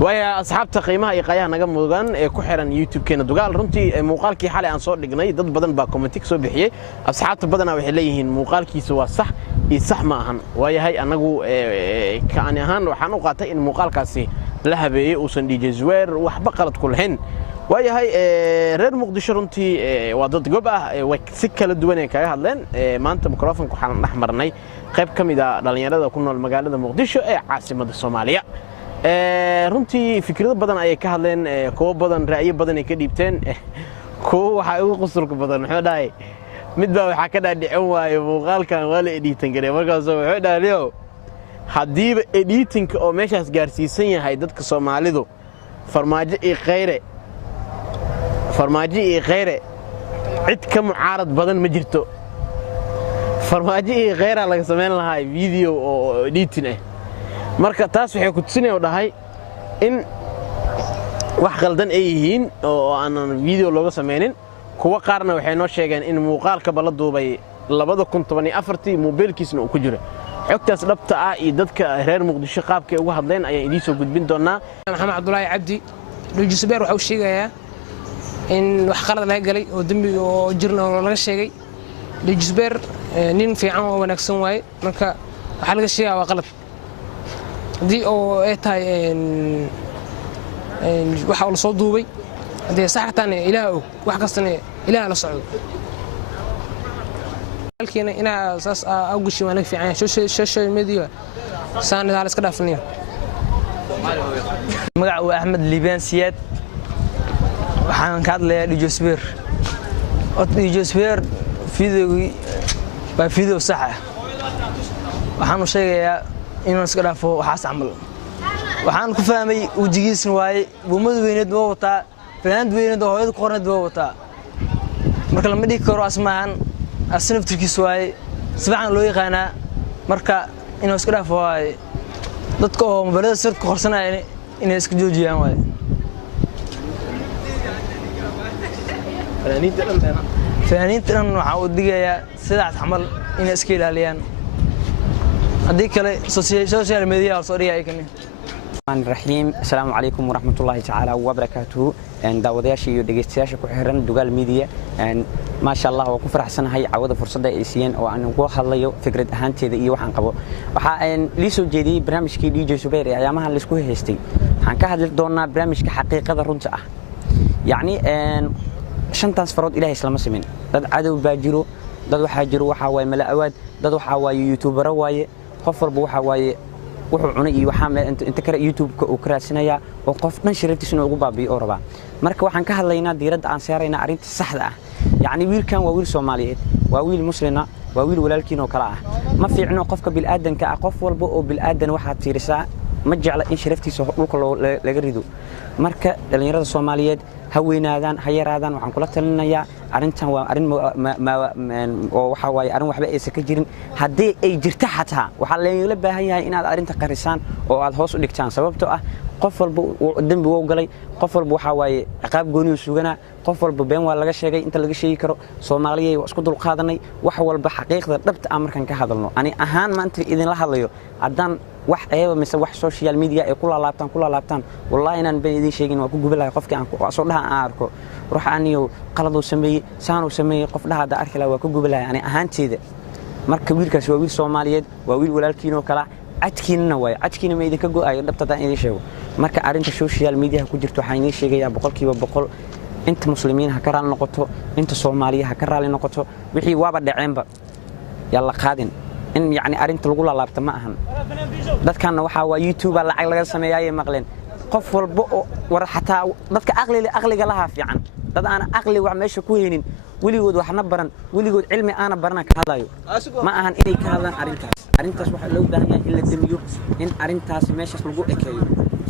ويا أصحابتا قيمها إيقايا نجا مودان كحرن يوتيوب كنا دوغال رنتي مقالكي حالي عن صور دقناي ضد بدن باكومنتيك سو بحية أصحابتا بدنا وحليهن مقالكي سوا صح يصح معهن ويا هاي أنا جو كأني هان وحنو قاطع إن مقالكاسي لها بي وسندي جزوير وحبقرت كلهن ويا هاي رير مقدشة رنتي وضد جبهة وسكة للدنيا كاي هادلين ما أنت ميكروفون كحنا نحمرناي قيب كم إذا دلنيا كنا المجال مقدشة عاصمة الصومالية runtii fikrado badan ay ka hadleen koob badan ra'yi badan ay ka dhiibteen koob waxa ugu qosolka badan wuxuu dhahay mid baa waxa ka dhaadhicin waayo muuqaalkan waa la editin garay markaas wuxuu dhaaliyo hadiiba editing oo meeshaas gaarsiisan yahay dadka Soomaalidu farmaajo iyo khayre cid ka mucaarad badan ma jirto farmaajo iyo khayra laga sameyn lahaa video oo editing marka taas waxay ku tusinay oo dhahay in wax qaldan ay yihiin oo aan video looga sameeynin kuwa qaarna waxay noo sheegeen in muuqaalka bala duubay 2014 mobilkiisna uu ku jiro xogtaas dhabta ah iyo dadka reer Muqdisho qaabkay uga hadleen ayaan idin soo gudbin doonaa maxamed Cabdullaahi Cabdi Dujisbeer waxa uu sheegayaa in wax qalad laga galay oo dambi oo jirna laga sheegay Dujisbeer nin fiican oo wanaagsan waay marka waxa laga sheegaa waa qalad دي أو إيه وحاول صدوبي دي صح تاني إله واحد قصني إله على صعود لكن أنا أساس أوجد شيء ما نكفي عن شو الميديا سان على سكدا فنيا مقع أحمد ليبان سياد وحان كاد لي ديجوسبير ديجوسبير فيديو صح وحانو شيء inuu iska dhaafo waxaas camal waxaan ku fahmay wajigiisna waay buumad weyneed oo wata fanaand weyneed oo hooyada qorneed oo wata marka lama dhigi karo asmaan asnaftirkiis waay sabcan loo yaqaana marka inuu iska dhaafo waay dadka oo mobilada sirta qorsanayeen inay iska joojiyaan waay fanaaniintan waxa uu digayaa sidaas camal inay iska ilaaliyaan هذيك سوشيال ميديا صورية أيكني. الرحيم السلام عليكم ورحمة الله تعالى وبركاته. أن داودياشي ودقيستياشي كحرن دوغال ميديا أن ما شاء الله وكفر حسن هاي عوض فرصة إيسيان أو أن وحلا الله فكرة هانتي ذي وحن قبو. وحن ليسو جدي برنامج كي دي جسوبير أيامها اللي سكوه هستي. حن كهذا دونا برنامج كحقيقة رنجة. يعني أن شن تنسفرود إلى إسلام مسلمين. ضد عدو باجرو ضد وحاجرو وحاوي ملأواد ضد وحاوي يوتيوبر واي قفر بوحة واي وحوني وحامل أنت كر يوتيوب وكراسنايا وقف من شريت شنو أقوى بأوروبا مركب وحن كهاللينا ديرد عن سيارنا أريد الصحة يعني ويل كان وويل صومالي وويل مسلمنا وويل ولكن وكلاه ما في عنا قفك بالآدم كأقف والبؤ بالآدم واحد في رساء مجعل إن شرفتي سوق لجريدو مركب اللي يرد الصوماليات هوينادان هيرادان waxaan kula talinayaa arintan waa arin waxa way arin waxba ay ka jirin hadii ay jirto xataa waxa la baahan yahay inaad arinta qarisaan oo aad hoos u dhigtaan sababtoo ah qof walba dambi uu galay qof walba waxa way ciqaab gooni u sugana qof walba been waa laga sheegay inta laga sheegi karo Soomaaliyeey waa isku dul qaadanay wax walba xaqiiqda dhabta ah markan ka hadalno ani ahaan maanta idin la hadlayo adan wax ayaba mise wax social media ay kula laabtaan wallahi inaan been idin sheegin waa ku gubalahay qofkii aan soo dhaha aan arko ruux aniyo qalad uu sameeyay qof dhaha arki la waa ku gubalahay ani ahaanteeda marka wiilkaas waa wiil Soomaaliyeed waa wiil walaalkiin oo kala cadkiina ma idinka go'ay dhabta idin sheego marka arinta social media ku jirto waxaan idin sheegayaa 100% inta muslimiin ha ka raali noqoto inta Soomaaliya ha ka raali noqoto wixii waaba dhaceenba yalla qaadin in yani arinta lagu laabta ma ahan dadkana waxa waa YouTube lacag laga sameeyay maqleen qof walba oo war xataa dadka aqliga laha fiican dad aan aqli wax meesha ku heenin waligood waxna baran waligood cilmi aan barana ka hadlayo ma ahan inay ka hadlaan arintaas waxa loo baahan yahay in la damiyo in arintaas meeshaas lagu ekeeyo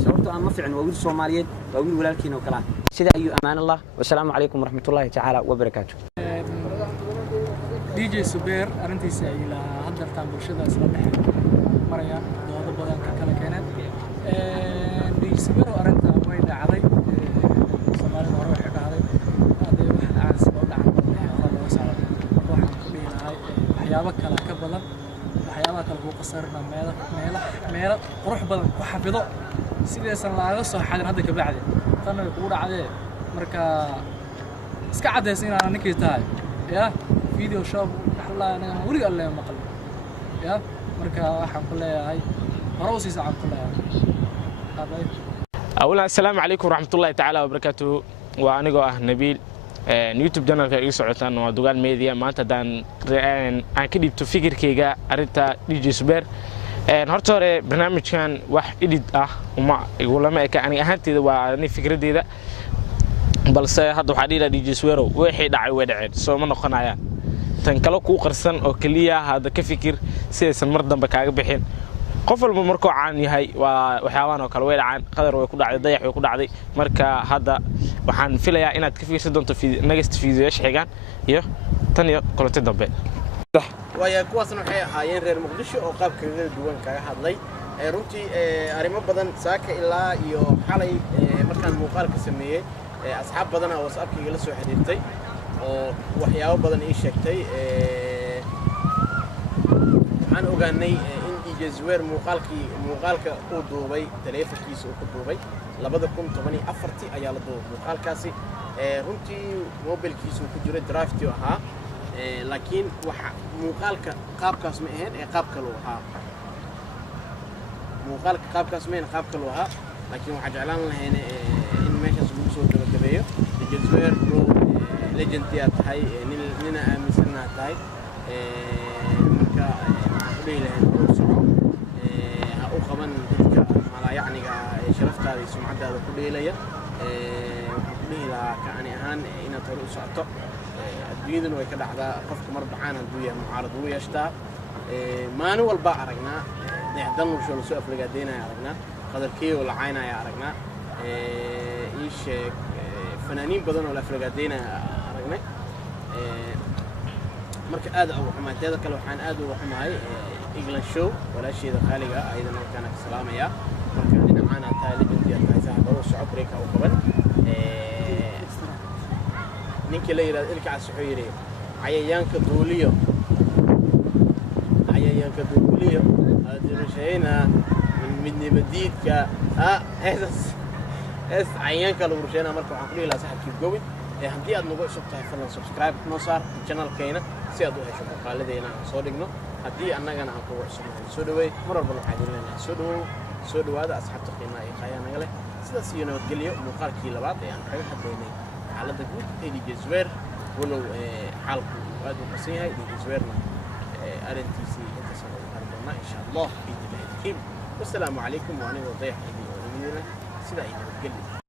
sababtoo aan ma fiicin waa wiil Soomaaliyeed waa wiil walaalkiin oo kala sida ayu amaan Allah wa salaamu alaykum wa rahmatullahi ta'ala wa barakatuh DJ Subeer arintiisa ila hadartan bulshada isla dhaxay maraya doodo badan ka kala keenay DJ Subeer arinta way dhacday Soomaaliya hore waxay dhacday hadii wax aas oo dhacay waxaan ku dhigay waxyaabo kala ka badan waxyaabo kala ku qasarna meel qurux badan ku xafido sidaysan laaga soo xadin hadda ka bacdi tan way kugu dhacdee marka iska cadays inaan ninkii tahay ya video shop xalaa anaga wariga alle maqal ya marka waxaan ku leeyahay hore u sii saacan ku leeyahay أولا السلام عليكم ورحمة الله تعالى وبركاته وأنا جوا نبيل يوتيوب channel كيس عطان ودوغال ميديا ما أنت دان أنا كده بتفكر كيجا أريتا ديجي سبير هرتور برنامج كان واحد إديت وما يقول لما كأني أهنتي وأنا فكرة دي بس هذا حديدا ديجي سبيرو واحد دعوة ودعين سو ما نقنعيا تنكلو كو قرصن أو كلية هذا كفكر سياسة مرضى بكاج بحين قفل بمركو عن يهي وحيوان وكل ويل عن قدر ويكون عادي ضيح ويكون عادي مركا هذا وحن فيلا إن تكفي سدنت في نجست في زيش حاجان يه تاني كل تدبر ويا كواسنا حياة غير مقدسة أو قاب كغير دوان كهاد لي runtii arrimo badan saaka ilaa iyo xalay markaan muuqaalka sameeyay asxaab badan oo WhatsApp-kiga la soo xiriirtay oo waxyaabo badan ii sheegtay waxaan ogaanay in DJ Zouheir muuqaalka uu duubay taleefankiisa uu ku duubay 2014 ayaa la duubay muuqaalkaasi runtii mobilkiisa uu ku jiray drive-tii ahaa laakiin waxa muuqaalka qaabkaas ma ahayn qaab kale uu ahaa muuqaalka qaabkaas ma ahayn qaab kale uu ahaa laakiin waxa jeclaan lahayn in meeshaas lagu soo gabagabeeyo DJ Zouheir bro legend yaa tahay nina aaminsanaa tahay marka waxaan dhihi lahayn ha u qaban dadka mala yacniga sharaftaada iyo sumcadaada ku dheelaya waxaan ku dhihi lahaa kacani ahaan inaad hore u socoto adduunyaduna way ka dhacdaa qofka mar baxaan hadduu yahay mucaarad ugu yeeshtaa maalin walbaa aragnaa dayaxdan nolosho lasoo aflagaadeynaya aragnaa qadarkeeyoo lacaynaya aragnaa ii sheeg fanaaniin badan oo la aflagaadeynaya aragnay marka aad ugu xumaay teeda kale waxaan aad ugu xumahay England show walaasheeda qaaliga ah ayadana halkaan ka salaamaya marka dhinacaan aan tahay legend yaa tahay saaxiibada socod break oo qaban ninkii la yiraahdo ilka casxo yiri cayayaanka duuliyo adirashayna midnimadiidka cayayaanka lagu rusheena marka waxaan ku dhihi lahaa saaxiibkii gowin haddii aad nagu cusub tahay fadlan subscribe noo saar channelkeena si aad u hesho muuqaaladeena aan soo dhigno haddii annagana aan kugu cusubnahay soo dhaweey mar walba waxaan idin leenahay soo dhawaada asxaabta qiimaha iyo qaayaa naga leh sidaas iyo nabadgelyo muuqaalkii labaad ee aan kaga hadlaynay xaaladda guud ee DJ Zouheir walow xaalku aad u qasan yahay DJ Zouheirna arrintiisii intaas aan ugu qaran doonaa insha allah biidnillahi alkariim wassalaamu calaykum wa aniga ضيح idin oo idin sida ay nabadgelyo